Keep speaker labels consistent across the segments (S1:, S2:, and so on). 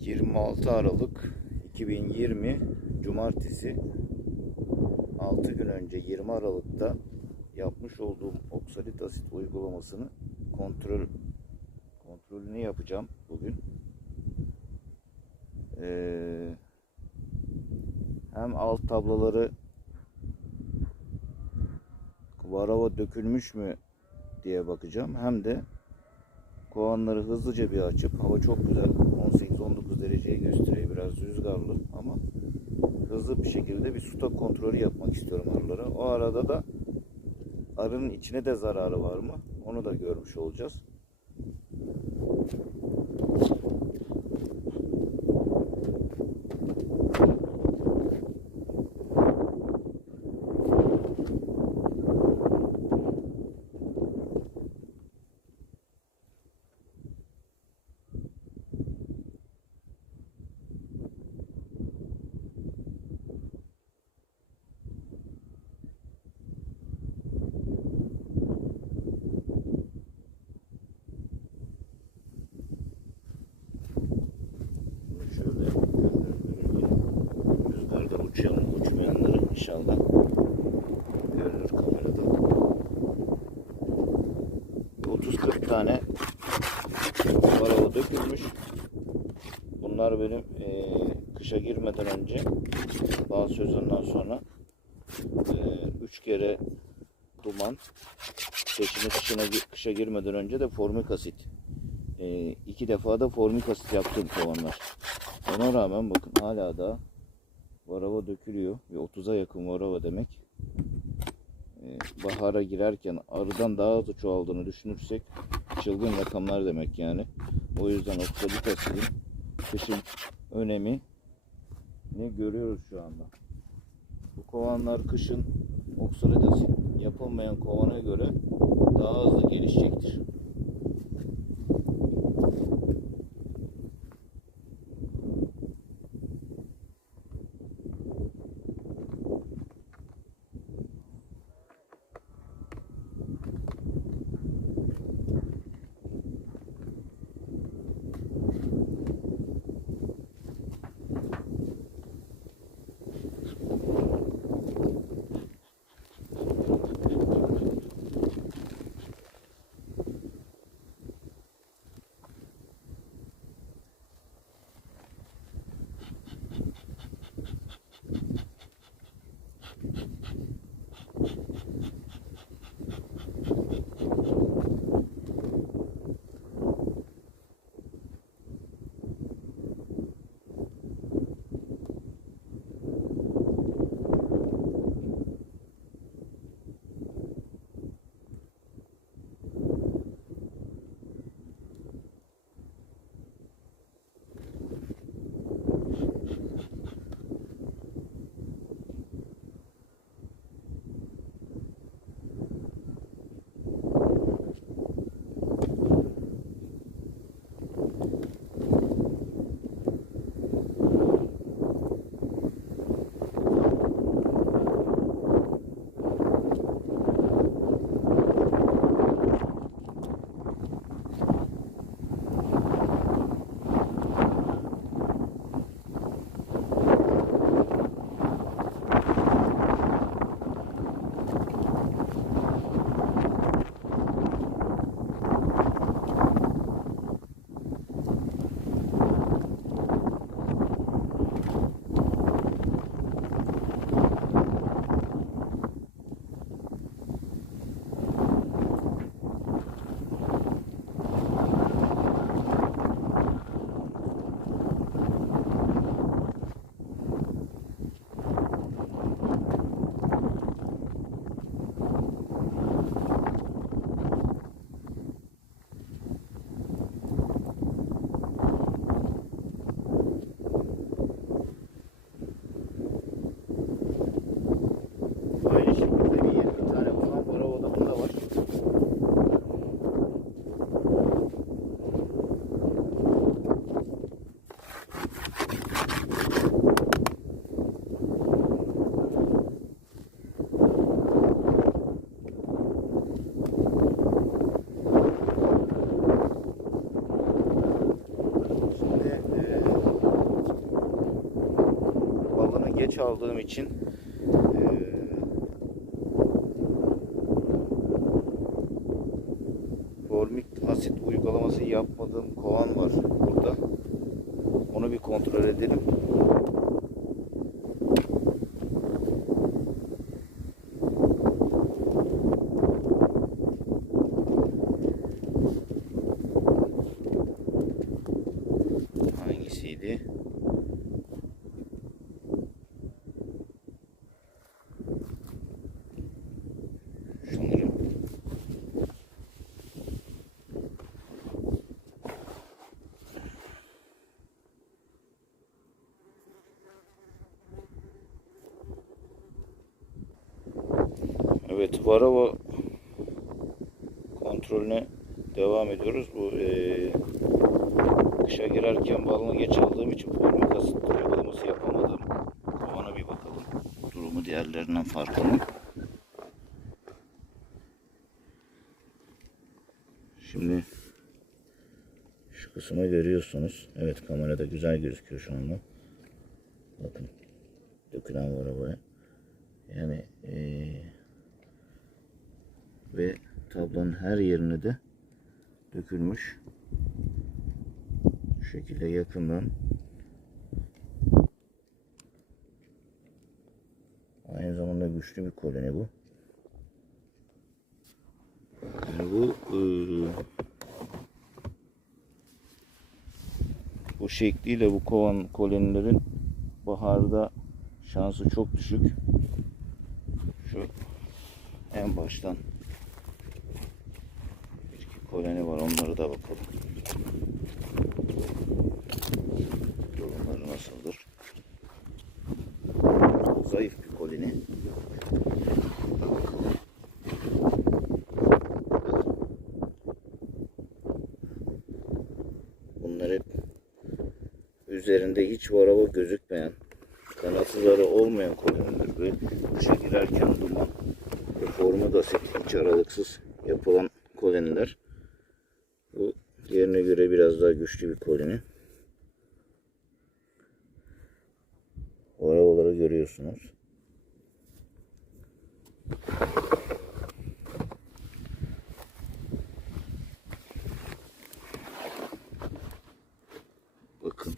S1: 26 Aralık 2020 Cumartesi 6 gün önce 20 Aralık'ta yapmış olduğum oksalit asit uygulamasını kontrol kontrolünü yapacağım bugün. Ee, hem alt tablaları varava dökülmüş mü diye bakacağım. Hem de kovanları hızlıca bir açıp hava çok güzel 18-19 dereceye gösteriyor biraz rüzgarlı ama hızlı bir şekilde bir stok kontrolü yapmak istiyorum arılara. O arada da arının içine de zararı var mı onu da görmüş olacağız. İnşallah görünür kamerada. 30-40 tane varava dökülmüş. Bunlar benim eee, kışa girmeden önce bazı sözünden sonra 3 kere duman seçimi kışına, kışa girmeden önce de formik asit e, iki defa da formik asit yaptım kovanlar. Ona rağmen bakın hala da varava dökülüyor. Ve 30'a yakın varava demek. E, bahara girerken arıdan daha hızlı çoğaldığını düşünürsek çılgın rakamlar demek yani. O yüzden oksalik asidin kışın önemi ne görüyoruz şu anda. Bu kovanlar kışın oksalik asit yapılmayan kovana göre daha hızlı gelişecektir. Aldığım için eee, formik asit uygulaması yapmadığım kovan var burada. Onu bir kontrol edelim. Hangisiydi? Evet, Varava kontrolüne devam ediyoruz. Bu eee kışa girerken balını geç aldığım için formik asit uygulaması yapamadım. Kovana bir bakalım. Durumu diğerlerinden farklı mı? Şimdi şu kısmı görüyorsunuz. Evet kamerada güzel gözüküyor şu anda. Bakın dökülen var. Yani eee, ve tablonun her yerine de dökülmüş. Şu şekilde yakından aynı zamanda güçlü bir koloni bu. Yani bu eee, bu şekliyle bu kovan kolonilerin baharda şansı çok düşük. Şu en baştan koloni var onlara da bakalım. Durumları nasıldır? Zayıf bir koloni. Bunlar hep üzerinde hiç varava gözükmeyen, kanatsızları olmayan kolonidir. Böyle kışa girerken duman ve formu da hiç aralıksız yapılan koloniler. Bu diğerine göre biraz daha güçlü bir koloni. Varavaları görüyorsunuz. Bakın.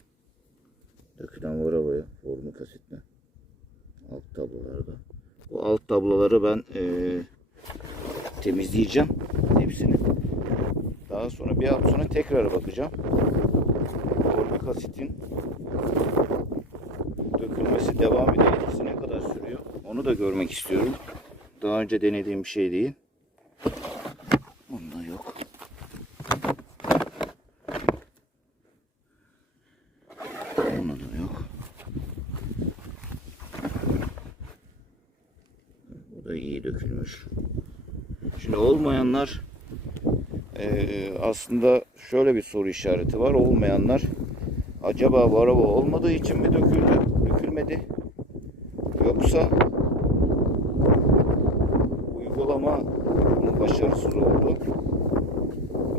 S1: Dökülen varavaya formik asitle. Alt tablolarda. Bu alt tabloları ben eee, temizleyeceğim hepsini. Daha sonra bir hafta sonra tekrar bakacağım. Formik asitin dökülmesi devam ediyor. Etkisi ne kadar sürüyor? Onu da görmek istiyorum. Daha önce denediğim bir şey değil. Bunda yok. Bunda da yok. Bu da iyi dökülmüş. Şimdi olmayanlar eee, aslında şöyle bir soru işareti var. Olmayanlar acaba varava olmadığı için mi döküldü, dökülmedi? Yoksa uygulama mı başarısız oldu?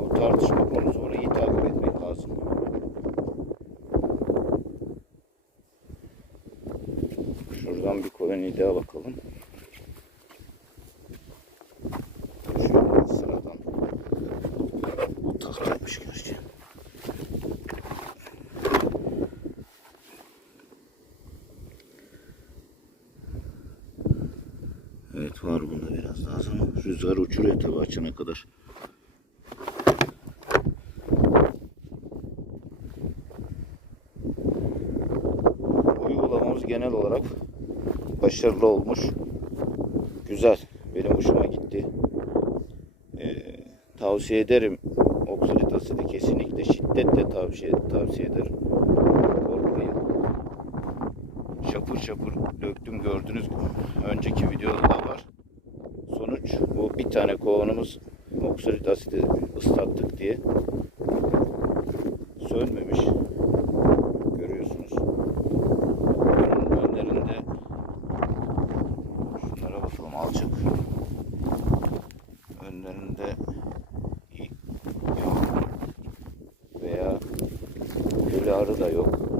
S1: O tartışma konusu. Onu iyi takip etmek lazım. Şuradan bir koloni daha bakalım. Şöyle sıradan. Bu tahtaymış gerçi. Var bunda biraz daha ama rüzgar uçuruyor tabi açana kadar. Uygulamamız genel olarak başarılı olmuş. Güzel. Benim hoşuma gitti. Ee, tavsiye ederim. Oksalit asidi kesinlikle şiddetle tavsiye, tavsiye ederim. Korkmayın. Şapur şapur döktüm gördünüz. Önceki videoda da var. Bir tane kovanımız oksalit asidi ıslattık diye sönmemiş. Görüyorsunuz. Önlerinde şunlara bakalım alçak. Önlerinde veya ölü arı da yok.